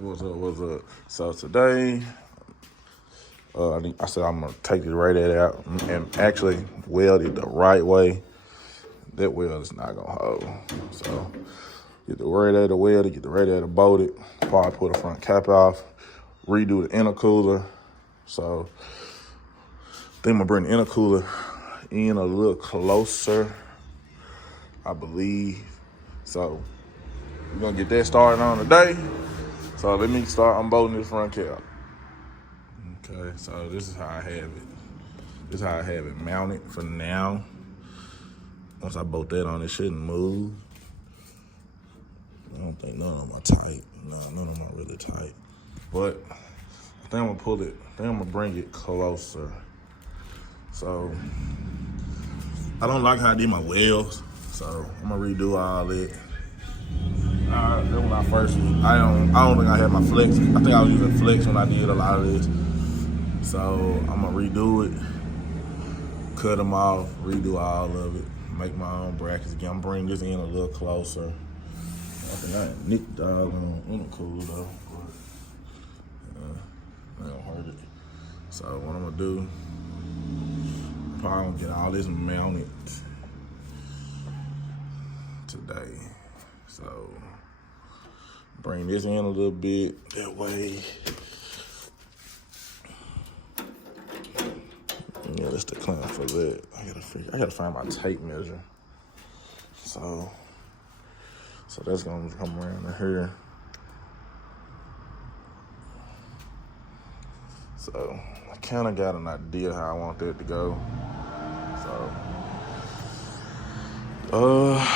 What's up? So today, I said I'm gonna take the radiator out and actually weld it the right way. That weld is not gonna hold. So get the radiator welded, get the radiator bolted, probably pull the front cap off, redo the intercooler. So I think I'm gonna bring the intercooler in a little closer, I believe. So we're gonna get that started on today. So let me start unbolting this front cap. Okay, so this is how I have it. This is how I have it mounted for now. Once I bolt that on, it shouldn't move. I don't think none of them are tight. No, none of them are really tight. But I think I'm gonna pull it, I think I'm gonna bring it closer. So I don't like how I did my welds, so I'm gonna redo all that. Then when I first, I don't think I had my flex. I think I was using flex when I did a lot of this. So I'm gonna redo it, cut them off, redo all of it, make my own brackets again. I'm bringing this in a little closer. I think I nicked the dog on Intercooler though, but that don't hurt it. So what I'm gonna do, probably gonna get all this mounted today. So bring this in a little bit, that way. Yeah, that's the clamp for that. I gotta find my tape measure. So that's gonna come around to here. So I kinda got an idea how I want that to go. So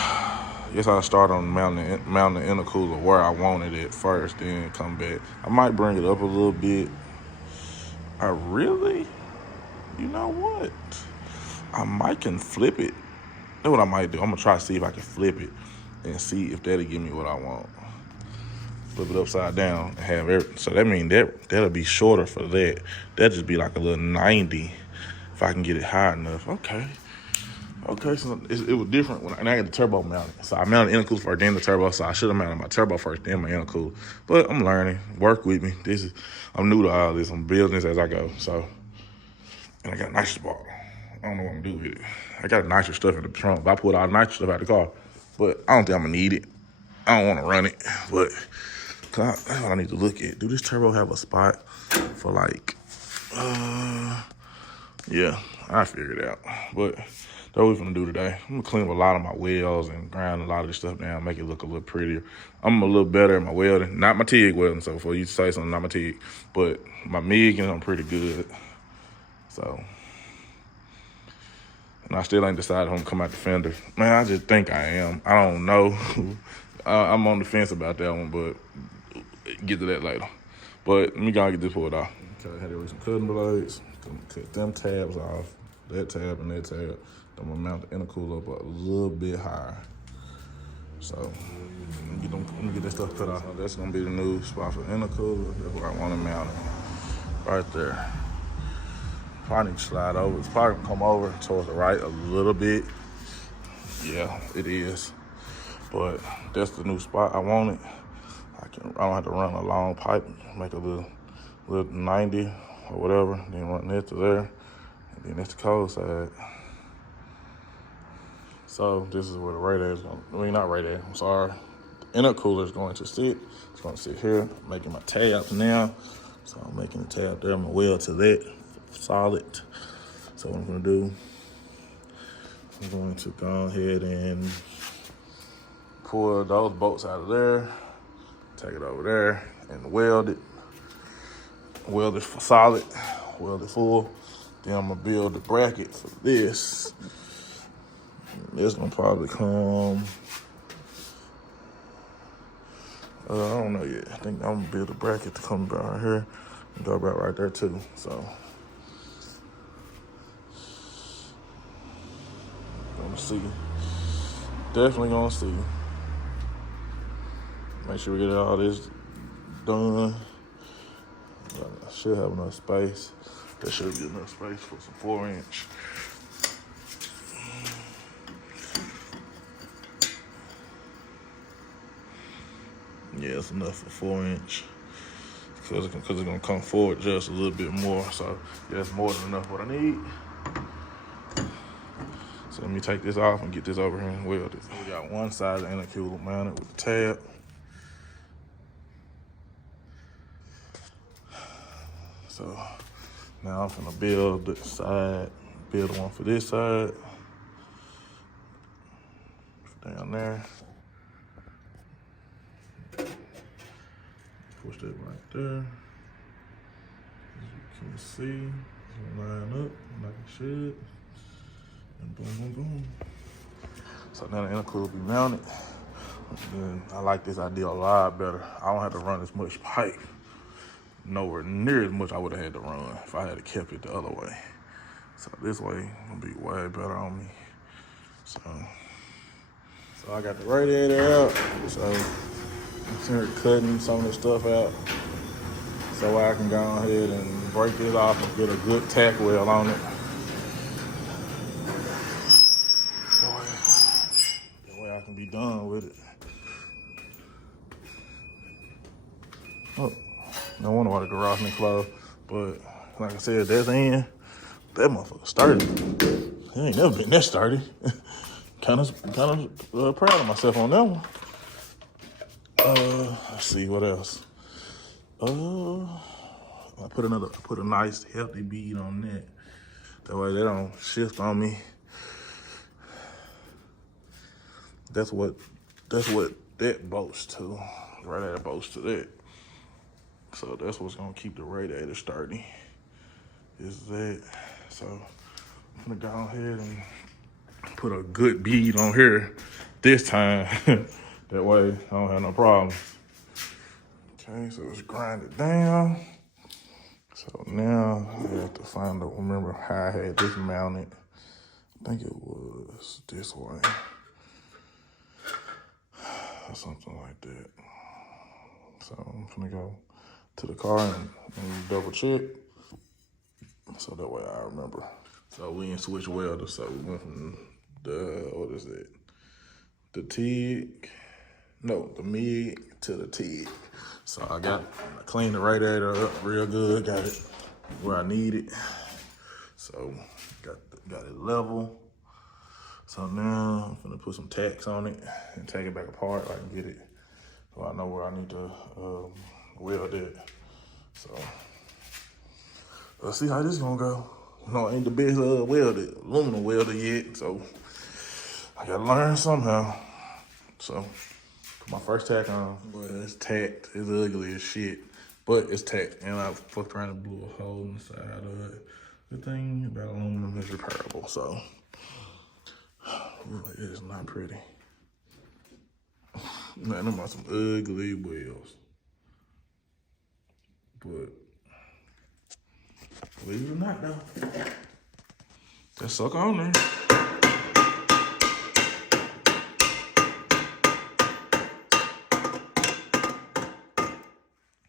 guess I'll start on mounting the intercooler where I wanted it first, then come back. I might bring it up a little bit. You know what? I might can flip it. That's what I might do. I'm gonna try to see if I can flip it and see if that'll give me what I want. Flip it upside down and have everything. So that means that'll be shorter for that. That'll just be like a little 90 if I can get it high enough. Okay, so it was different and I got the turbo mounted. So I mounted the intercooler first, then the turbo. So I should have mounted my turbo first, then my intercooler. But I'm learning. Work with me. I'm new to all this. I'm building this as I go. So, and I got a nitrous bottle. I don't know what I'm gonna do with it. I got nitrous stuff in the trunk, but I pulled all the nitrous stuff out of the car. But I don't think I'm gonna need it. I don't want to run it, but that's what I need to look at. Do this turbo have a spot for like? Yeah, I figured it out. But that's what we're gonna do today. I'm gonna clean up a lot of my welds and grind a lot of this stuff down, make it look a little prettier. I'm a little better at my welding, not my TIG welding. So before you say something, not my TIG, but my MIG, I'm pretty good. So. And I still ain't decided I'm gonna come out the fender. Man, I just think I am. I don't know. I'm on the fence about that one, but get to that later. But let me go and get this pulled off. Okay, I had to use some cutting blades. Cut them tabs off, that tab and that tab. I'm gonna mount the intercooler up a little bit higher. So let me get that stuff cut off. That's gonna be the new spot for the intercooler. That's where I want to mount it, right there. Probably need to slide over. It's probably gonna come over towards the right a little bit. Yeah, it is. But that's the new spot I want it. I don't have to run a long pipe, make a little 90 or whatever, then run that to there, and then that's the cold side. So this is where the radiator is going. Not radiator, I'm sorry. The intercooler is going to sit. It's going to sit here, making my tabs now. So I'm making the tab there. I'm gonna weld to that. Solid. So what I'm gonna do, I'm going to go ahead and pull those bolts out of there, take it over there and weld it. Weld it for solid, weld it full. Then I'm gonna build the bracket for this. This gonna probably come, I don't know yet. I think I'm gonna build a bracket to come about right here and go about right there too. So gonna see. Definitely gonna see. Make sure we get all this done. I should have enough space. There should be enough space for some 4-inch. Yeah, it's enough for 4-inch. because it's gonna come forward just a little bit more. So yeah, that's more than enough what I need. So let me take this off and get this over here and weld it. So we got one side of the intercooler mounted with the tab. So now I'm gonna build the side, build one for this side. Down there. Push that right there. As you can see, it's gonna line up like it should. And boom, boom, boom. So now the intercooler will be mounted. And I like this idea a lot better. I don't have to run as much pipe. Nowhere near as much I would have had to run if I had kept it the other way. So this way, it's gonna be way better on me. So I got the radiator out. So I'm here cutting some of the stuff out so I can go ahead and break this off and get a good tack weld on it. That way I can be done with it. Oh, no wonder why the garage been closed. But like I said, that's in. That motherfucker sturdy. He ain't never been that sturdy. kind of proud of myself on that one. Let's see what else. I put a nice healthy bead on that. That way they don't shift on me. That's what that bolts to. Radiator bolts to that. So that's what's gonna keep the radiator sturdy. Is that. So I'm gonna go ahead and put a good bead on here this time. That way I don't have no problems. Okay, so let's grind it down. So now I have to remember how I had this mounted. I think it was this way. Or something like that. So I'm gonna go to the car and double check. So that way I remember. So we in switch welder. So we went from the MIG to the TIG. So I cleaned the radiator up real good, got it where I need it. So got it level. So now I'm gonna put some tacks on it and take it back apart so I can get it. So I know where I need to weld it. So let's see how this is gonna go. No, I ain't the best aluminum welder yet, so I gotta learn somehow. So put my first tack on, but it's tacked. It's ugly as shit, but it's tacked, and I fucked around and blew a hole in the side of it. The thing about aluminum is repairable, so it is not pretty. Man, them are some ugly welds, but believe it or not, though, that sucker on there.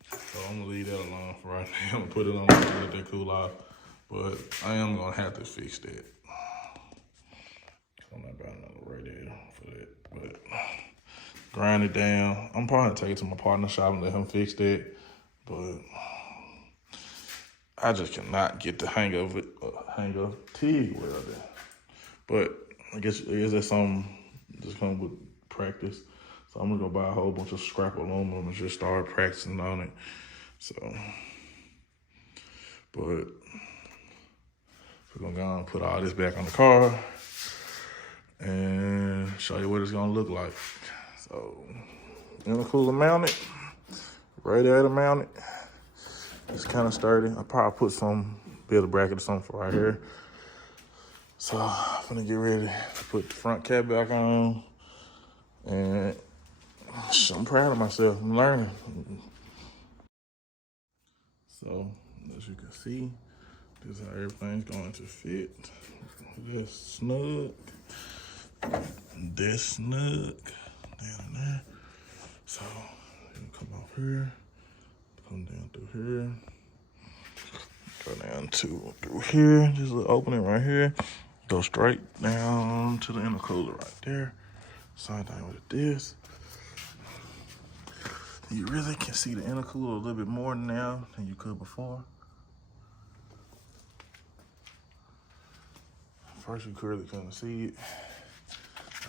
So I'm gonna leave that alone for right now. I'm gonna put it on to let that cool off, but I am gonna have to fix that. I'm not buying another radiator for that, but grind it down. I'm probably gonna take it to my partner's shop and let him fix that, but I just cannot get the hang of TIG welding. But I guess that's something just come with practice. So I'm gonna go buy a whole bunch of scrap aluminum and just start practicing on it. So, but we're gonna go and put all this back on the car and show you what it's gonna look like. So, intercooler mounted, radiator mounted. It's kind of sturdy. I probably put some build a bracket or something for right here. So I'm gonna get ready to put the front cap back on, and I'm proud of myself. I'm learning. So as you can see, this is how everything's going to fit. This snug, this snug, down in there. So you can come off here. Come down through here, go down through here, just a little opening right here, go straight down to the intercooler right there. Same thing with this. You really can see the intercooler a little bit more now than you could before. First, you clearly couldn't see it.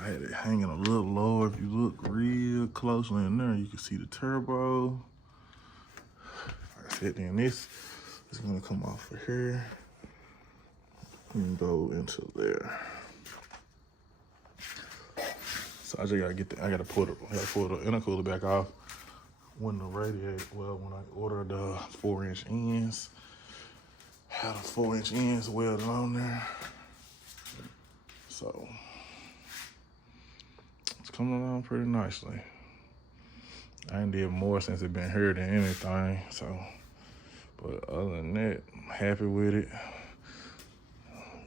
I had it hanging a little lower. If you look real closely in there, you can see the turbo. Like I said, then this is gonna come off of here and go into there. So I just gotta get I gotta pull the intercooler back off when the radiator, well, when I ordered the 4-inch ends, had the 4-inch ends welded on there. So it's coming along pretty nicely. I ain't did more since it been here than anything, so, but other than that, I'm happy with it.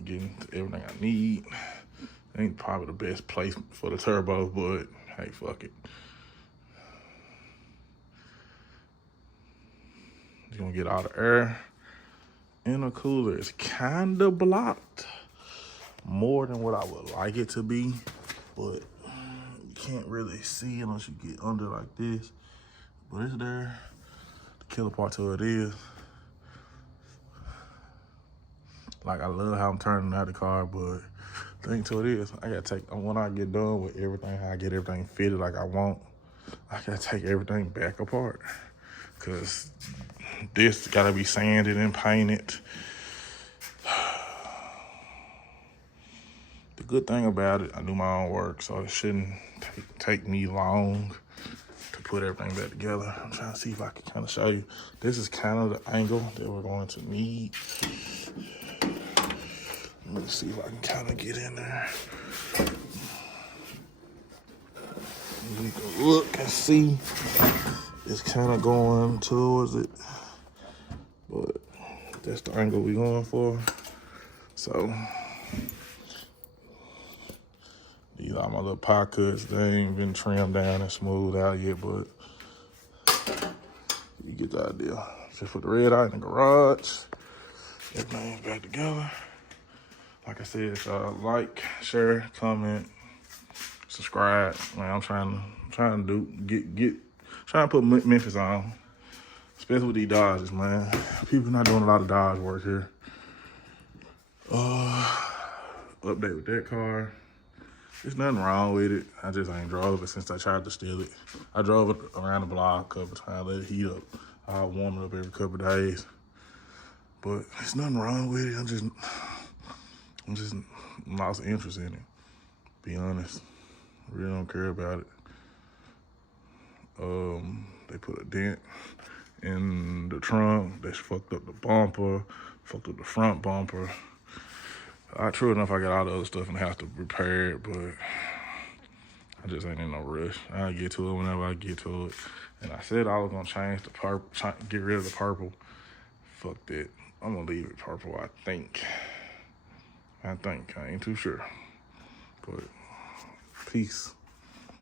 Getting everything I need. Ain't probably the best place for the turbo, but hey, fuck it. You're gonna get all the air. Intercooler is kinda blocked. More than what I would like it to be, but you can't really see unless you get under like this. But it's there. The killer part to it is, like, I love how I'm turning out the car, but the thing to it is, I gotta take, when I get done with everything, how I get everything fitted like I want, I gotta take everything back apart. Cause this gotta be sanded and painted. The good thing about it, I do my own work, so it shouldn't take me long to put everything back together. I'm trying to see if I can kind of show you. This is kind of the angle that we're going to need. Let me see if I can kind of get in there. You can look and see it's kind of going towards it, but that's the angle we're going for. So these are my little pie cuts. They ain't been trimmed down and smoothed out yet, but you get the idea. Just put the red out in the garage. Everything's back together. Like I said, like, share, comment, subscribe. Man, I'm trying to put Memphis on, especially with these Dodges, man. People not doing a lot of Dodge work here. Update with that car. There's nothing wrong with it. I just ain't drove it since I tried to steal it. I drove it around the block a couple times, let it heat up. I'll warm it up every couple of days. But there's nothing wrong with it. I'm just lost interest in it, be honest. I really don't care about it. They put a dent in the trunk. They fucked up the bumper, fucked up the front bumper. True enough, I got all the other stuff in the house to repair it, but I just ain't in no rush. I'll get to it whenever I get to it. And I said I was gonna change the purple, get rid of the purple. Fuck that. I'm gonna leave it purple, I think. I ain't too sure. But peace.